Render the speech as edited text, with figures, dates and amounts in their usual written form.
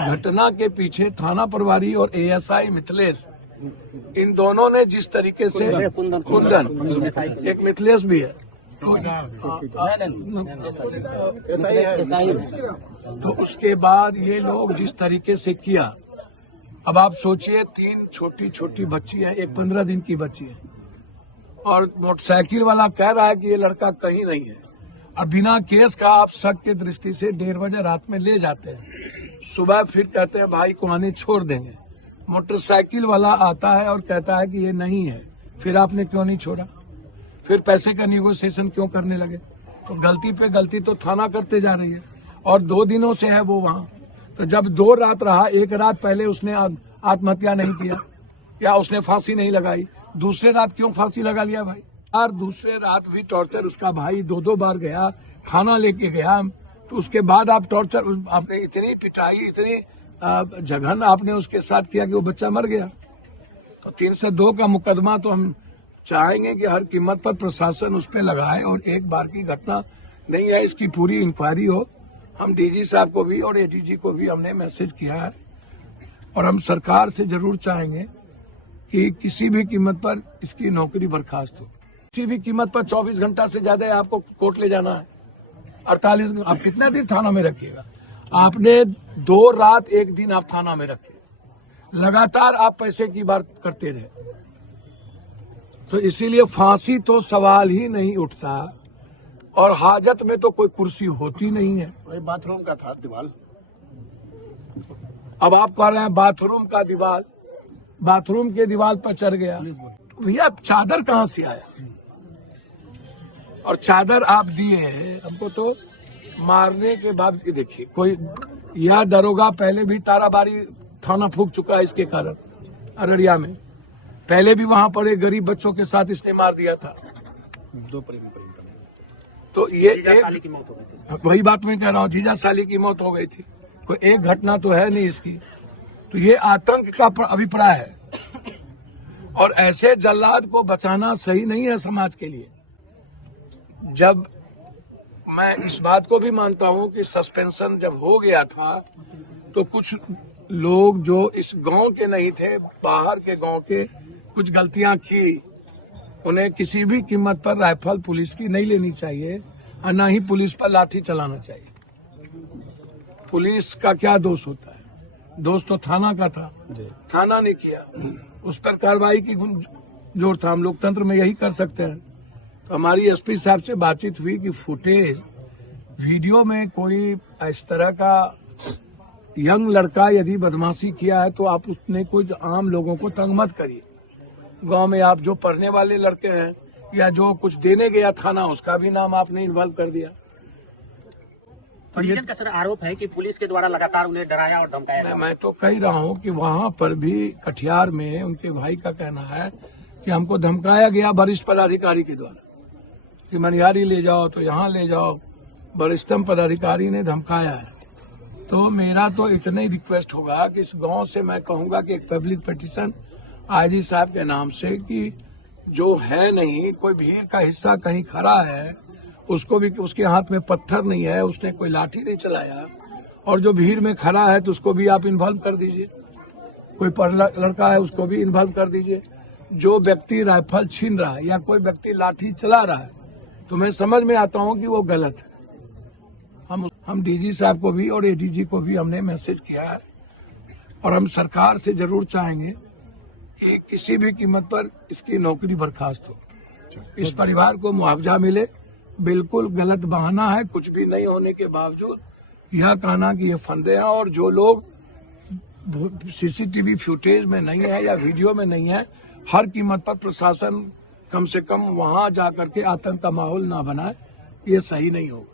घटना के पीछे थाना प्रभारी और एएसआई मिथिलेश, इन दोनों ने जिस तरीके से कुंदन एक मिथिलेश भी है तो उसके बाद ये लोग जिस तरीके से किया, अब आप सोचिए 3 छोटी छोटी बच्ची है, एक 15 दिन की बच्ची है और मोटरसाइकिल वाला कह रहा है कि ये लड़का कहीं नहीं है और बिना केस का आप शक की दृष्टि से 1:30 बजे रात में ले जाते हैं, सुबह फिर कहते हैं भाई को आने छोड़ देंगे। मोटरसाइकिल वाला आता है और कहता है कि ये नहीं है, फिर आपने क्यों नहीं छोड़ा? फिर पैसे का निगोशिएशन क्यों करने लगे? तो गलती पे गलती तो थाना करते जा रही है और 2 दिनों से है वो वहाँ। तो जब 2 रात रहा, 1 रात पहले उसने आत्महत्या नहीं किया या उसने फांसी नहीं लगाई, दूसरे रात क्यों फांसी लगा लिया भाई? और दूसरे रात भी टॉर्चर, उसका भाई 2 बार गया, खाना लेके गया, तो उसके बाद आप टॉर्चर, आपने इतनी पिटाई, इतनी जघन आपने उसके साथ किया कि वो बच्चा मर गया। तो 302 का मुकदमा तो हम चाहेंगे कि हर कीमत पर प्रशासन उस पर लगाए और एक बार की घटना नहीं है, इसकी पूरी इंक्वायरी हो। हम डीजी साहब को भी और एडीजी को भी हमने मैसेज किया है और हम सरकार से जरूर चाहेंगे कि किसी भी कीमत पर इसकी नौकरी बर्खास्त हो। किसी भी कीमत पर 24 घंटा से ज्यादा आपको कोर्ट ले जाना है, 48, आप कितना दिन थाना में रखिएगा? आपने 2 रात 1 दिन आप थाना में रखे, लगातार आप पैसे की बात करते रहे, तो इसीलिए फांसी तो सवाल ही नहीं उठता और हाजत में तो कोई कुर्सी होती नहीं है। वही बाथरूम का था दीवार। अब आप कह रहे हैं बाथरूम का दीवार, बाथरूम के दीवार पर चढ़ गया, तो भैया चादर कहाँ से आया? और चादर आप दिए हैं हमको, तो मारने के बाद देखिए कोई, यह दरोगा पहले भी ताराबाड़ी थाना फूंक चुका है इसके कारण, अररिया में पहले भी वहां पर एक गरीब बच्चों के साथ इसने मार दिया था। 2 तो ये एक, वही बात मैं कह रहा हूँ, जीजा साली की मौत हो गई थी, कोई एक घटना तो है नहीं इसकी। तो ये आतंक का अभिप्राय है और ऐसे जल्लाद को बचाना सही नहीं है समाज के लिए। जब मैं इस बात को भी मानता हूं कि सस्पेंशन जब हो गया था तो कुछ लोग जो इस गांव के नहीं थे, बाहर के गांव के, कुछ गलतियां की, उन्हें किसी भी कीमत पर राइफल पुलिस की नहीं लेनी चाहिए और न ही पुलिस पर लाठी चलाना चाहिए। पुलिस का क्या दोष होता है? दोष तो थाना का था, थाना ने किया, उस पर कार्रवाई की जोर था। हम लोकतंत्र में यही कर सकते हैं। तो हमारी एसपी साहब से बातचीत हुई कि फुटेज वीडियो में कोई इस तरह का यंग लड़का यदि बदमाशी किया है तो आप उसने कोई आम लोगों को तंग मत करिए। गांव में आप जो पढ़ने वाले लड़के हैं या जो कुछ देने गया थाना, उसका भी नाम आपने इन्वॉल्व कर दिया। परिजन का सर आरोप है कि पुलिस के द्वारा लगातार उन्हें डराया और धमकाया। मैं तो कह रहा हूं कि वहां पर भी कटिहार में उनके भाई का कहना है कि हमको धमकाया गया वरिष्ठ पदाधिकारी के द्वारा कि मनिहारी ले जाओ तो यहाँ ले जाओ, वरिष्ठतम पदाधिकारी ने धमकाया है। तो मेरा तो इतना ही रिक्वेस्ट होगा कि इस गांव से मैं कहूंगा कि एक पब्लिक पिटीशन आईजी साहब के नाम से कि जो है नहीं, कोई भीड़ का हिस्सा कहीं खड़ा है, उसको भी, उसके हाथ में पत्थर नहीं है, उसने कोई लाठी नहीं चलाया और जो भीड़ में खड़ा है तो उसको भी आप इन्वॉल्व कर दीजिए। कोई पढ़ लड़का है उसको भी इन्वॉल्व कर दीजिए। जो व्यक्ति राइफल छीन रहा है या कोई व्यक्ति लाठी चला रहा है तो मैं समझ में आता हूं कि वो गलत है। हम डीजी साहब को भी और एडीजी को भी हमने मैसेज किया है और हम सरकार से जरूर चाहेंगे कि किसी भी कीमत पर इसकी नौकरी बर्खास्त हो, इस परिवार को मुआवजा मिले। बिल्कुल गलत बहाना है, कुछ भी नहीं होने के बावजूद यह कहना कि ये फंदे हैं, और जो लोग सीसीटीवी फुटेज में नहीं है या वीडियो में नहीं है, हर कीमत पर प्रशासन कम से कम वहां जाकर के आतंक का माहौल ना बनाए, ये सही नहीं होगा।